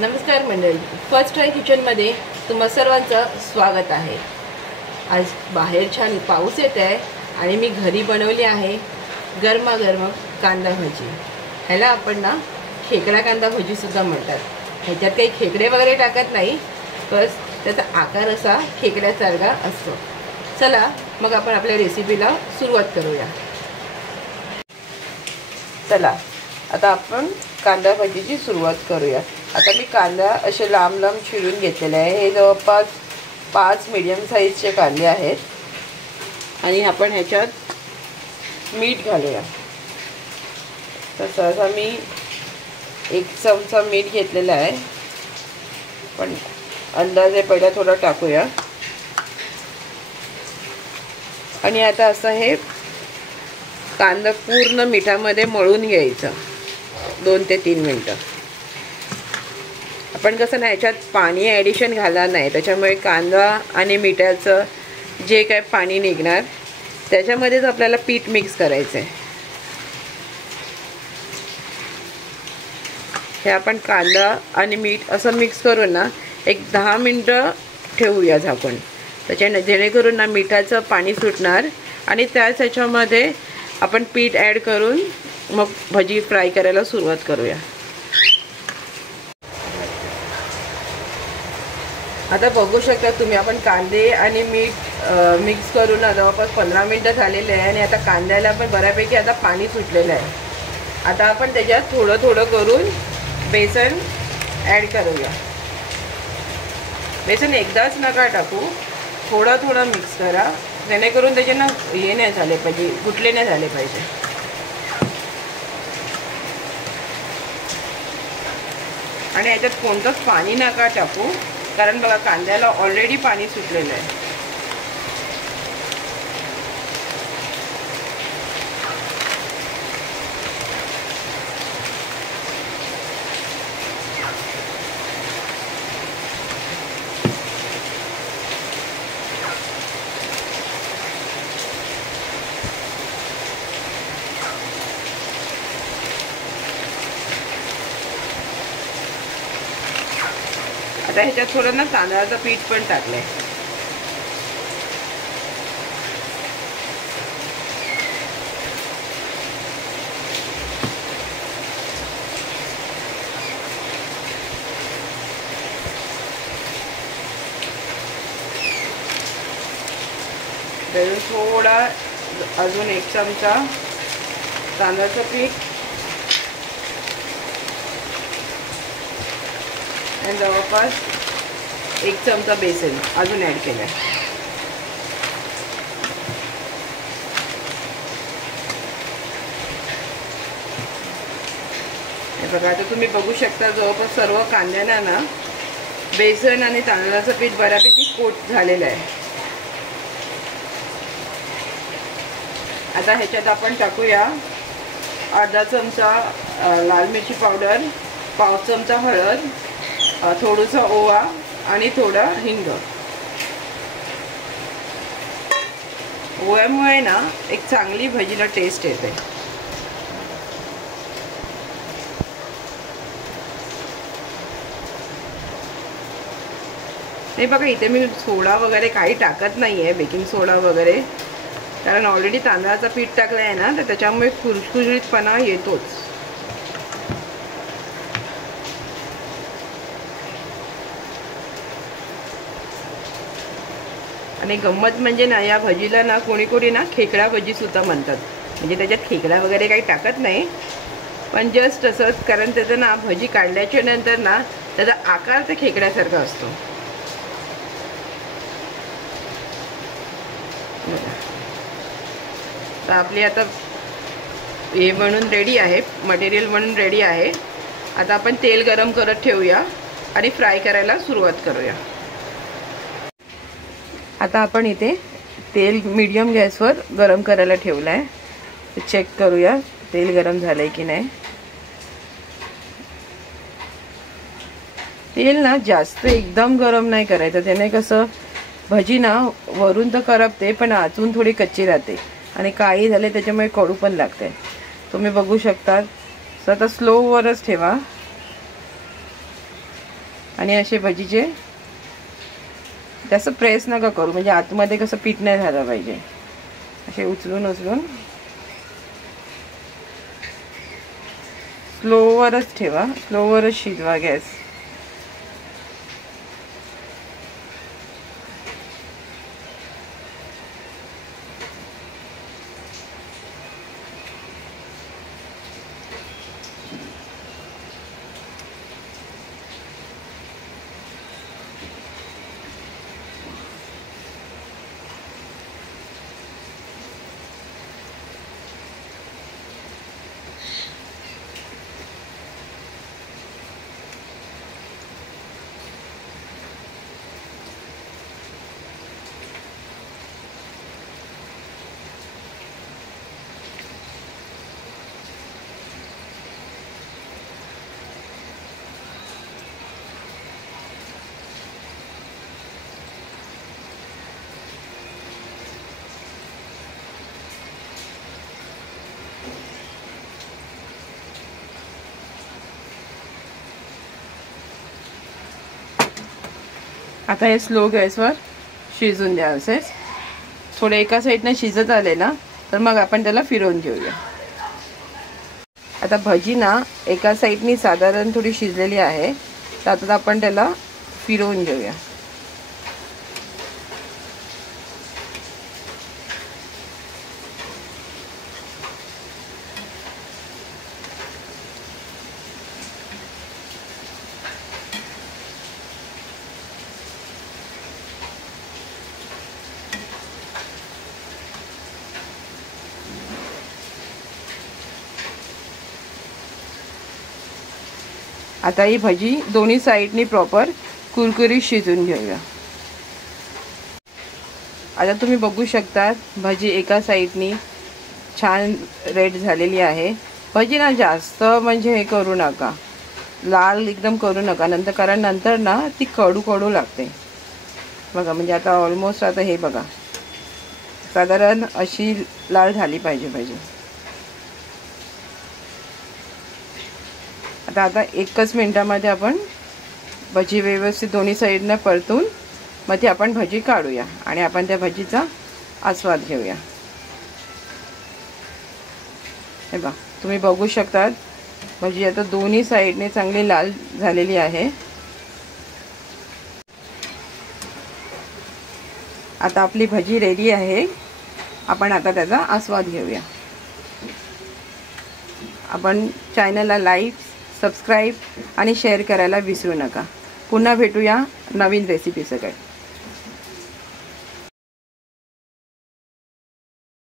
नमस्कार मंडळी, first try किचनमध्ये तुम्हा सर्वांचं स्वागत आहे। आज बाहेर छान पाऊस येत आहे आणि मी घरी बनवली आहे गरमागरम कांदा भजी। ह्याला आपण ना खेकडा कांदा भजी सुद्धा म्हणतात। ह्याच्यात काही खेकडे वगैरे टाकत नाही, बस त्याचा आकार असा खेकड्यासारखा असतो। चला मग आपण आपल्या रेसिपीला सुरुवात करूया। चला आता आपण कांदा भजीची सुरुवात करूया। आता मी कांदा असे लांब लांब चिरून घेतलेले आहे। हे जवळपास 5 मीडियम साईजचे कांदे आहेत आणि आपण ह्याच्यात मीठ घालूया। तर सहसा मी 1 चमचा मीठ घेतलेला आहे, पण अंदाजे पहिला थोडा टाकूया। आणि आता असं हे कांदा पूर्ण मिठामध्ये मळून घ्यायचं 2 ते 3 मिनिटं। आपण कसं ना याच्यात पाणी ॲडिशन घालणार नाही, त्याच्यामुळे कांदा आणि मिठाचं जे काय पाणी निघणार त्याच्यामध्येच आपल्याला पीठ मिक्स करायचं आहे। हे आपण कांदा आणि मीठ असं मिक्स करून ना 10 मिनिटं ठेवूया झाकून, त्याच्याने जेणेकरून ना मिठाचं पाणी सुटणार आणि त्याच ह्याच्यामध्ये आपण पीठ ॲड करून मग भजी फ्राय करायला सुरुवात करूया। आता बघू शकता तुम्ही, आपण कांदे आणि मीठ मिक्स करून जवळपास 15 मिनिटं झालेले आहे आणि आता कांद्याला पण बऱ्यापैकी आता पाणी सुटलेलं आहे। आता आपण त्याच्यात थोडं थोडं करून बेसन ॲड करूया। बेसन एकदाच नका टाकू, थोडं थोडं मिक्स करा, जेणेकरून त्याचे ना हे नाही झाले पाहिजे, गुटले नाही झाले पाहिजे। आणि याच्यात कोणतंच पाणी नका टाकू, कारण बघा कांद्याला ऑलरेडी पाणी सुटलेलं आहे। आता ह्याच्यात थोडं ना तांदळाचं पीठ पण टाकलंय। थोडा अजून 1 चमचा तांदळाचं पीठ आणि जवळपास 1 चमचा बेसन अजून ॲड केलं आहे। हे बघा, आता तुम्ही बघू शकता जवळपास सर्व कांद्यांना ना बेसन आणि तांदळाचं पीठ बऱ्यापैकी कोट झालेलं आहे। आता ह्याच्यात आपण टाकूया अर्धा चमचा लाल मिरची पावडर, पाव चमचा हळद, थोडंसं ओवा आणि थोडा हिंग। ओव्यामुळे ना एक चांगली भजीला टेस्ट येते। हे बघा, इथे मी सोडा वगैरे काही टाकत नाही आहे, बेकिंग सोडा वगैरे, कारण ऑलरेडी तांदळाचं पीठ टाकलं आहे ना, तर त्याच्यामुळे खुरखुरीतपणा येतोच। आणि गंमत म्हणजे ना या भजीला ना कोणी कोणी ना खेकडा भजी सुद्धा म्हणतात। म्हणजे त्याच्यात खेकडा वगैरे काही टाकत नाही, पण जस्ट असंच, कारण त्याचं ना भजी काढल्याच्या नंतर ना त्याचा आकार तर खेकड्यासारखा असतो। तर आपली आता हे बनून रेडी आहे, मटेरियल बनून रेडी आहे। आता आपण तेल गरम करत ठेवूया आणि फ्राय करायला सुरुवात करूया। आता आपण इथे तेल मीडियम गॅसवर गरम करायला ठेवलं आहे। चेक करूया तेल गरम झालं आहे की नाही। तेल ना जास्त एकदम गरम नाही करायचं, त्याने कसं भजी ना वरून तर करपते पण आतून थोडी कच्ची राहते आणि काही झाले त्याच्यामुळे कडू पण लागते। तुम्ही बघू शकता, आता स्लो वरच ठेवा। आणि असे भजीचे जास्त प्रेस नका करू, म्हणजे आतमध्ये कसं पीठ नाही झालं पाहिजे. असे उचलून उचलून स्लोवरच ठेवा, स्लोवरच शिजवा गॅस. आता हे स्लो गॅसवर शिजून द्या. असेच थोडे एका साईडने शिजत आले ना तर मग आपण त्याला फिरवून घेऊया. आता भजी ना एका साईडनी साधारण थोडी शिजलेली आहे, तर आता आपण त्याला फिरवून घेऊया. आता ही भजी दोन्ही साईडनी प्रॉपर कुरकुरीत शिजून घेऊया. आता तुम्ही बघू शकता भजी एका साईडनी छान रेड झालेली आहे. भजी ना जास्त म्हणजे हे करू नका, लाल एकदम करू नका नंतर, कारण नंतर ना ती कडू कडू लागते. बघा म्हणजे आता ऑलमोस्ट आता हे बघा साधारण अशी लाल झाली पाहिजे भजी. आता एकच मिनिटामध्ये आपण भजी व्यवस्थित दोन्ही साईडनं परतून मग ती आपण भजी काढूया आणि आपण त्या भजीचा आस्वाद घेऊया. हे बघा तुम्ही बघू शकता भजी आता दोन्ही साईडने चांगली लाल झालेली आहे. आता आपली भजी रेडी आहे. आपण आता त्याचा आस्वाद घेऊया. आपण चॅनलला लाईक, सबस्क्राईब आणि शेअर करायला विसरू नका. पुन्हा भेटूया नवीन रेसिपीसकट.